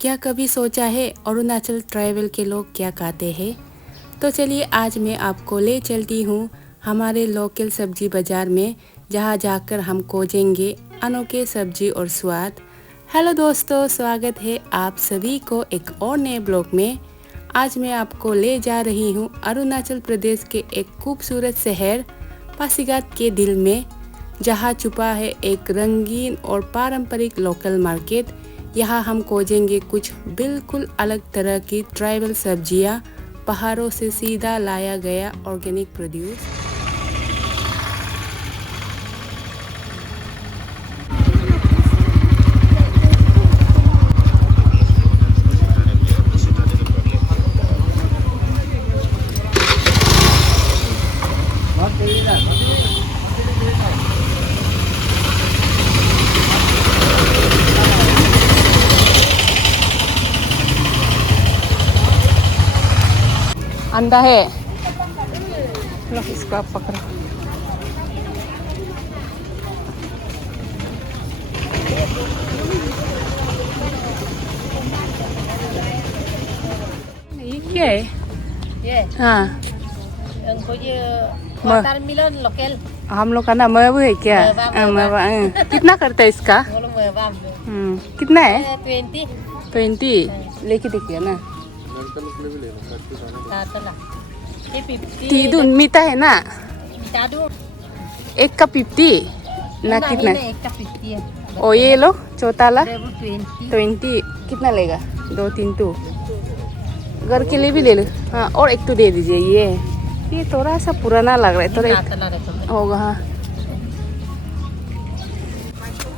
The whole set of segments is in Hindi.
क्या कभी सोचा है अरुणाचल ट्रैवल के लोग क्या खाते हैं? तो चलिए आज मैं आपको ले चलती हूँ हमारे लोकल सब्जी बाज़ार में, जहाँ जाकर हम खोजेंगे अनोखे सब्जी और स्वाद। हेलो दोस्तों, स्वागत है आप सभी को एक और नए ब्लॉग में। आज मैं आपको ले जा रही हूँ अरुणाचल प्रदेश के एक खूबसूरत शहर पासीघाट के दिल में, जहाँ छुपा है एक रंगीन और पारंपरिक लोकल मार्केट। यहाँ हम खोजेंगे कुछ बिल्कुल अलग तरह की ट्राइबल सब्जियाँ, पहाड़ों से सीधा लाया गया ऑर्गेनिक प्रोड्यूस। अंडा है, लो इसको आप पकड़ो। ये क्या है? ये हाँ, उनको ये वाटरमेलन लोकल हम लोग का ना मवा है क्या? मवा कितना करता है इसका? वो लोग मवा कितना है? 20 20 लेके देखिए ना। तातला ये 50 तीदुन मीठा है ना? तादू एक का 50 ना कितना? एक का 50 है ओ ये लो चौताला 20 20 कितना लेगा? 2-3 तो घर के लिए भी ले लो। हाँ, और एक तो दे दीजिए। ये थोड़ा सा पुराना लग रहा है, थोड़ा एक होगा। हाँ,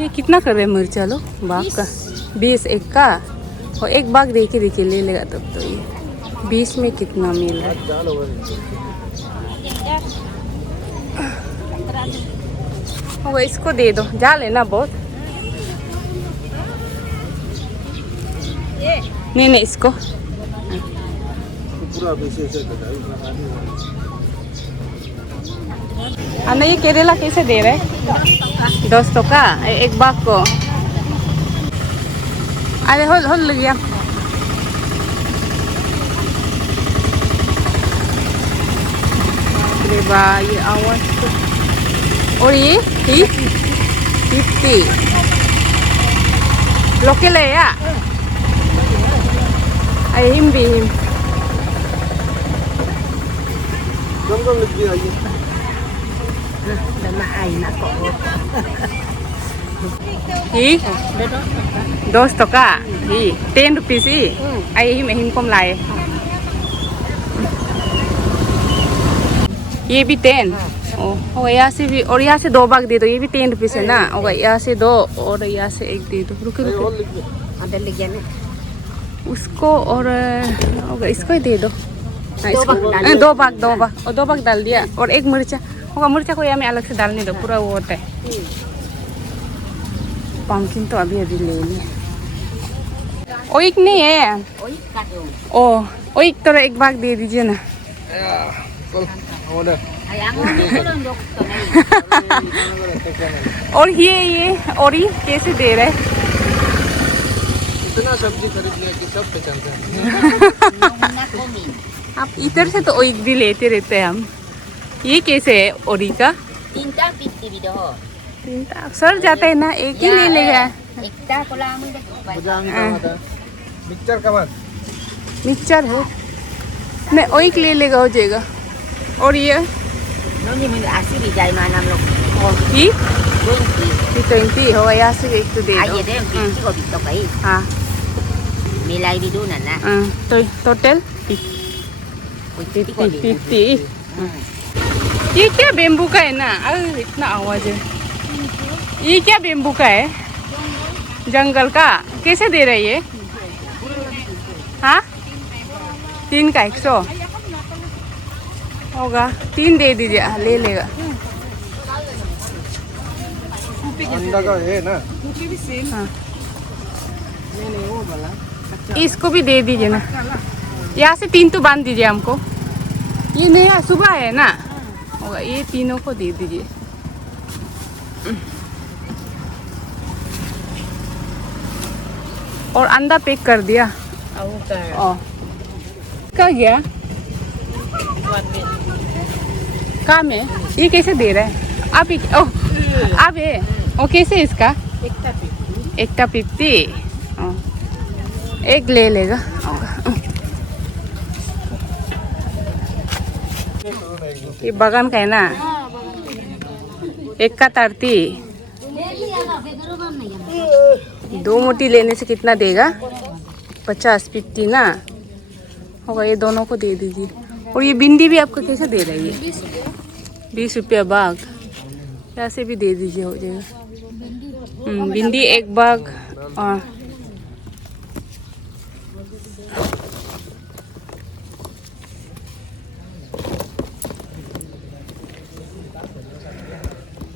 ये कितना कर रहे हैं मिर्चा लो बाग का? 20 एक का, और एक बाग देखिए ले लेगा तब तो। ये 20 में कितना मिल रहा है? वो इसको दे दो, जा लेना बहुत। नहीं इसको अन्ना, ये केरेला कैसे दे रहे? 10 का एक बाग को। अरे हो गया। अरे वाह, ये आवाज तो। और ये 50 लोकल है या? हिम भी हिम ही 10 का ही 10 रुपीस ही। आई हिम कम लाए। ये भी 10। और यहाँ से भी, और यहाँ से 2 बाग दे दो। ये भी 10 रुपीस है ना? और यहाँ से 2 और यहाँ से 1 दे दो। रुके उसको, और इसको ही दे दो। हाँ, 2 बाग और 2 बाग डाल दिया, और 1 मिर्चा होगा। मिर्चा को यहाँ में अलग से डालने दो, पूरा वो होता है। पंकिन तो अभी ले लिया। ओइक नहीं है? ओइक तो 1 बाग दे दीजिए ना। और ये और ये कैसे दे रहे? इतना सब्जी खरीद लिया कि सब पहचानते हैं। आप इधर से तो ओइक भी लेते रहते हैं हम। ये कैसे है ओरी का? 3 सर जाता है ना, एक ही ले लेगा। मिक्सचर का बात मिक्सचर है नहीं, ओइक ले लेगा, हो जाएगा। और ये 20 होगा। यहाँ से एक तो दे दो। हाँ, तो टोटल 50। ये क्या बेम्बू का है ना? इतना आवाज है। ये क्या बेम्बू का है? जंगल का कैसे दे रहे ये? हाँ, 3 का 100 होगा। 3 दे दीजिए, ले लेगा। अंडा का है ना? हाँ, इसको भी दे दीजिए ना। यहाँ से 3 तो बांध दीजिए हमको। ये नया सुबह है ना? होगा, ये तीनों को दे दीजिए। और अंडा पैक कर दिया। ओ क्या गया काम है? ये कैसे दे रहा है आप? आप है ओ कैसे इसका? एकटा 50। एक ले लेगा। ये बगान का है ना, एक का 30। 2 मोटी लेने से कितना देगा? 50 50 ना होगा। ये दोनों को दे दीजिए। और ये भिंडी भी आपको कैसे दे रही है? 20 रुपया बाग। ऐसे भी दे दीजिए, हो जाएगा। भिंडी एक बाग।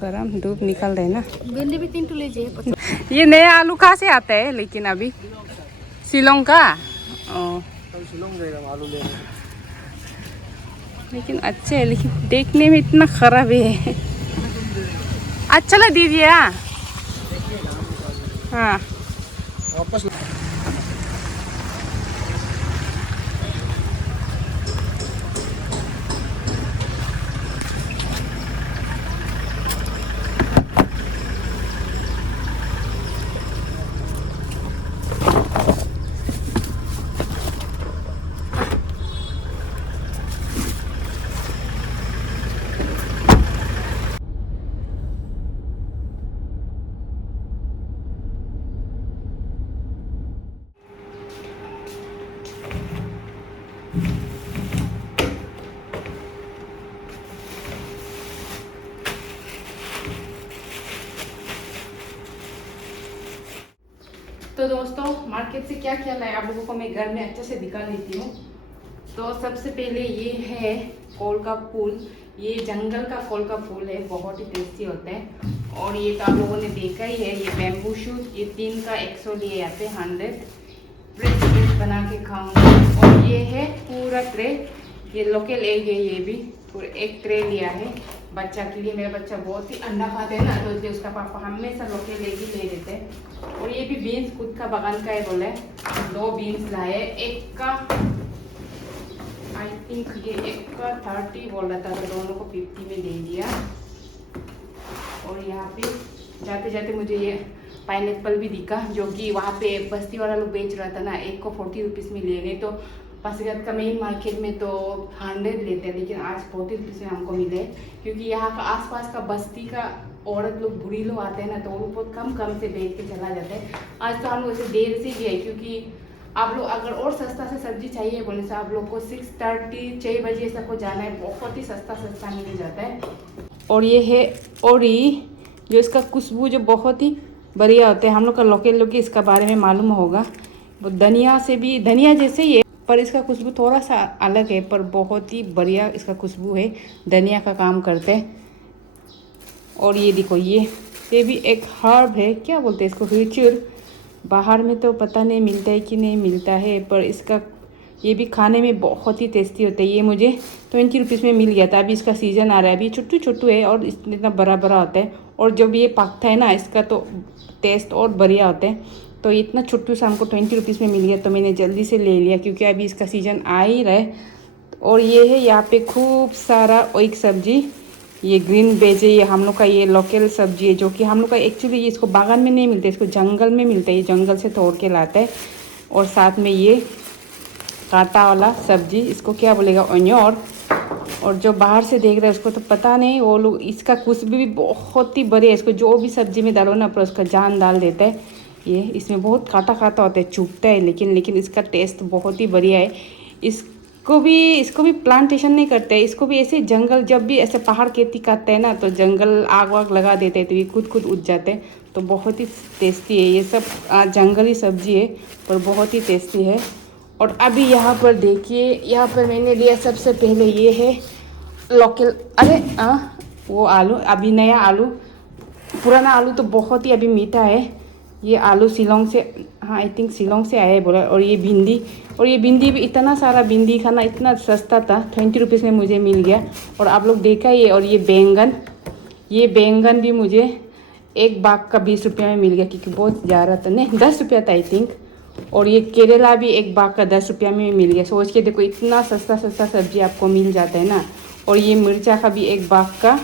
गरम धूप निकल रहे ना। भिंडी भी 3 लीजिए। ये नया आलू कहाँ से आता है लेकिन अभी? शिलोंग का। शिलोंग जाएगा आलू लेने। लेकिन अच्छे है, लेकिन देखने में इतना खराब है। अच्छा लग दीजिए। हाँ वापस तो दोस्तों मार्केट से क्या क्या लाया आप लोगों को मैं घर में अच्छे से दिखा देती हूँ। तो सबसे पहले ये है कोल का फूल। ये जंगल का कोल का फूल है, बहुत ही टेस्टी होता है। और ये तो आप लोगों ने देखा ही है। ये बैम्बू शूट, ये 3 का 100 लिए यहाँ पे 100। फ्रेश बना के खाऊंगा। और ये है पूरा ट्रे, ये लोकल एग है। ये भी पूरा एक ट्रे लिया है बच्चा के लिए। मेरा बच्चा बहुत ही अंडा खाते हैं ना, तो इसलिए उसका पापा हमेशा लोकल एग ही ले देते हैं। और ये भी बीन्स खुद का बगान का है बोले। 2 बीन्स लाए। एक का आई थिंक ये एक का 30 बोल रहा था, तो दोनों को 50 में दे दिया। और यहाँ पे जाते जाते मुझे ये पाइनएप्पल भी दिखा, जो कि वहाँ पे बस्ती वाला लोग बेच रहा था ना। एक को 40 रुपीज़ में लेने, तो पासीघाट का मेन मार्केट में तो 100 लेते हैं, लेकिन आज 40 रुपीज़ में हमको मिले। क्योंकि यहाँ का आसपास का बस्ती का औरत लोग, बुढ़ी लोग आते हैं ना, तो वो बहुत कम से बेच के चला जाता है। आज तो हम लोग ऐसे देर से लिए, क्योंकि आप लोग अगर और सस्ता से सब्जी चाहिए बोले तो आप लोग को 6:30 6 बजे तक को जाना है। बहुत ही सस्ता मिल जाता है। और ये है ओरी, जो इसका खुशबू जो बहुत ही बढ़िया होता है। हम लोग का लोकल लोग इसका बारे में मालूम होगा। वो धनिया से भी, धनिया जैसे ही है, पर इसका खुशबू थोड़ा सा अलग है, पर बहुत ही बढ़िया इसका खुशबू है। धनिया का काम करते हैं। और ये देखो, ये भी एक हर्ब है, क्या बोलते हैं इसको, रिचुर। बाहर में तो पता नहीं मिलता है कि नहीं मिलता है, पर इसका ये भी खाने में बहुत ही टेस्टी होता है। ये मुझे 20 रुपीज़ में मिल गया था। अभी इसका सीज़न आ रहा है। अभी छोटू है और इतना बड़ा होता है। और जब ये पकता है ना, इसका तो टेस्ट और बढ़िया होता है। तो इतना छोटू सा हमको 20 रुपीज़ में मिल गया, तो मैंने जल्दी से ले लिया, क्योंकि अभी इसका सीज़न आ ही रहा है। और ये है यहाँ पे खूब सारा एक सब्जी, ये ग्रीन वेज है। ये हम लोग का ये लोकल सब्जी है, जो कि हम लोग का एक्चुअली ये इसको बागान में नहीं मिलता है, इसको जंगल में मिलता है। ये जंगल से तोड़ के लाता है। और साथ में ये कांटा वाला सब्जी, इसको क्या बोलेगा, ओनियन। और जो बाहर से देख रहे हैं उसको तो पता नहीं, वो लोग इसका खुशबू भी बहुत ही बढ़िया है। इसको जो भी सब्जी में डालो ना, पर उसका जान डाल देता है। ये इसमें बहुत काटा होता है, चुभता है, लेकिन इसका टेस्ट बहुत ही बढ़िया है। इसको भी प्लांटेशन नहीं करते हैं। इसको भी ऐसे जंगल, जब भी ऐसे पहाड़ खेती करते हैं ना, तो जंगल आग वाग लगा देते हैं, तो ये खुद उग जाते हैं। तो बहुत ही टेस्टी है। ये सब जंगली सब्जी है, पर बहुत ही टेस्टी है। और अभी यहाँ पर देखिए, यहाँ पर मैंने लिया सबसे पहले ये है लोकल, अरे वो आलू, अभी नया आलू। पुराना आलू तो बहुत ही अभी मीठा है। ये आलू शिलोंग से, हाँ आई थिंक शिलोंग से आया है बोला। और ये भिंडी भी, इतना सारा भिंडी खाना इतना सस्ता था, 20 रुपीज़ में मुझे मिल गया। और आप लोग देखा ये। और ये बैंगन भी मुझे एक बाग का 20 रुपये में मिल गया, क्योंकि बहुत ज़्यादा था, नहीं 10 रुपया था आई थिंक। और ये केरला भी एक बाग का 10 रुपया में मिल गया। सोच के देखो, इतना सस्ता सस्ता सब्जी आपको मिल जाता है ना। और ये मिर्चा का भी एक बाग का,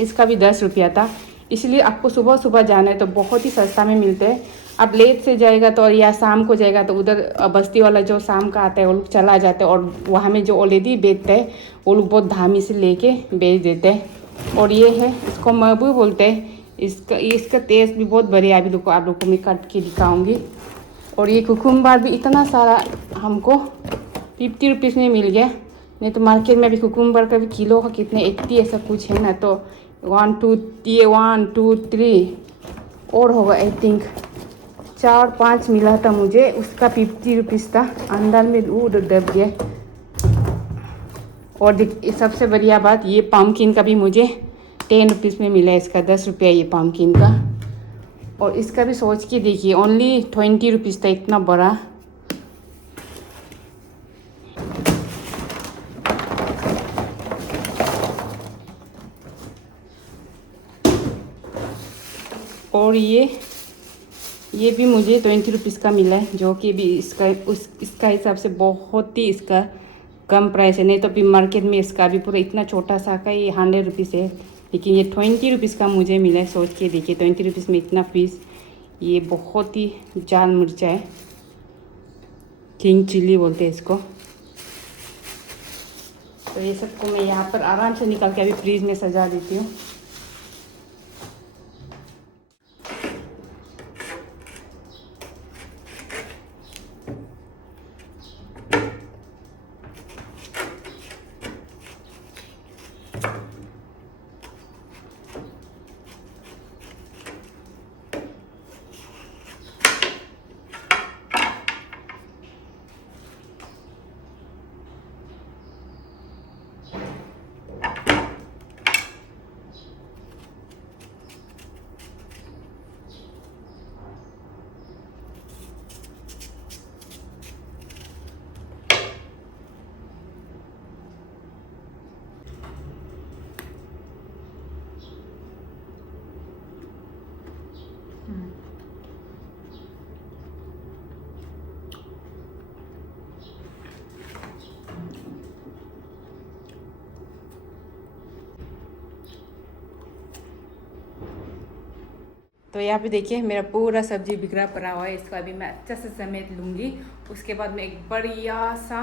इसका भी 10 रुपया था। इसलिए आपको सुबह सुबह जाना है तो बहुत ही सस्ता में मिलते हैं। अब लेट से जाएगा तो या शाम को जाएगा तो उधर बस्ती वाला जो शाम का आता है वो लोग चला जाता है, और वहाँ में जो ऑलरेडी बेचते हैं वो लोग बहुत धामी से लेके बेच देते हैं। और ये है, इसको महबूब बोलते हैं। इसका टेस्ट भी बहुत बढ़िया है। अभी देखो आप लोग को मैं काट के दिखाऊंगी। और ये कुकुम्बर भी इतना सारा हमको 50 रुपीज़ में मिल गया। नहीं तो मार्केट में अभी कुकुम्बर का भी किलो का कितने 80 ऐसा कुछ है ना। तो 1 2 3 और होगा, आई थिंक 4-5 मिला था मुझे। उसका 50 रुपीज़ था, अंदर में वो दब गया। और सबसे बढ़िया बात, ये पम्पकिन का भी मुझे 10 रुपीज़ में मिला। इसका 10 रुपया ये पम्पकिन का। और इसका भी सोच के देखिए, ओनली 20 रुपीज़ था, इतना बड़ा। और ये भी मुझे 20 रुपीज़ का मिला है, जो कि भी इसका हिसाब से बहुत ही इसका कम प्राइस है। नहीं तो अभी मार्केट में इसका भी पूरा इतना छोटा सा का ये 100 रुपीज़ है, लेकिन ये 20 रुपीज़ का मुझे मिला है। सोच के देखिए, 20 रुपीज़ में इतना पीस। ये बहुत ही जाल मिर्चा है, किंग चिली बोलते हैं इसको। तो ये सबको मैं यहाँ पर आराम से निकाल के अभी फ्रीज में सजा देती हूँ। तो यहाँ पे देखिए, मेरा पूरा सब्जी बिखरा पड़ा हुआ है। इसको अभी मैं अच्छे से समेट लूँगी। उसके बाद मैं एक बढ़िया सा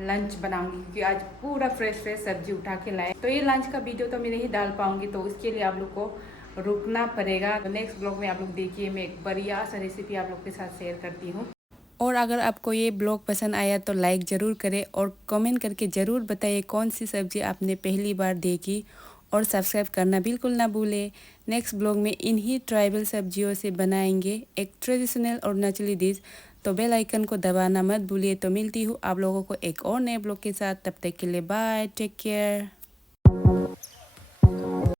लंच बनाऊँगी, क्योंकि आज पूरा फ्रेश सब्जी उठा के लाए। तो ये लंच का वीडियो तो मैं नहीं डाल पाऊँगी, तो उसके लिए आप लोग को रुकना पड़ेगा। तो नेक्स्ट ब्लॉग में आप लोग देखिए, मैं एक बढ़िया सा रेसिपी आप लोग के साथ शेयर करती हूँ। और अगर आपको ये ब्लॉग पसंद आया तो लाइक ज़रूर करें, और कमेंट करके ज़रूर बताइए कौन सी सब्ज़ी आपने पहली बार देखी। और सब्सक्राइब करना बिल्कुल ना भूलें। नेक्स्ट ब्लॉग में इन्हीं ट्राइबल सब्जियों से बनाएंगे एक ट्रेडिशनल अरुणाचली डिश। तो बेल आइकन को दबाना मत भूलिए। तो मिलती हूँ आप लोगों को एक और नए ब्लॉग के साथ। तब तक के लिए बाय, टेक केयर।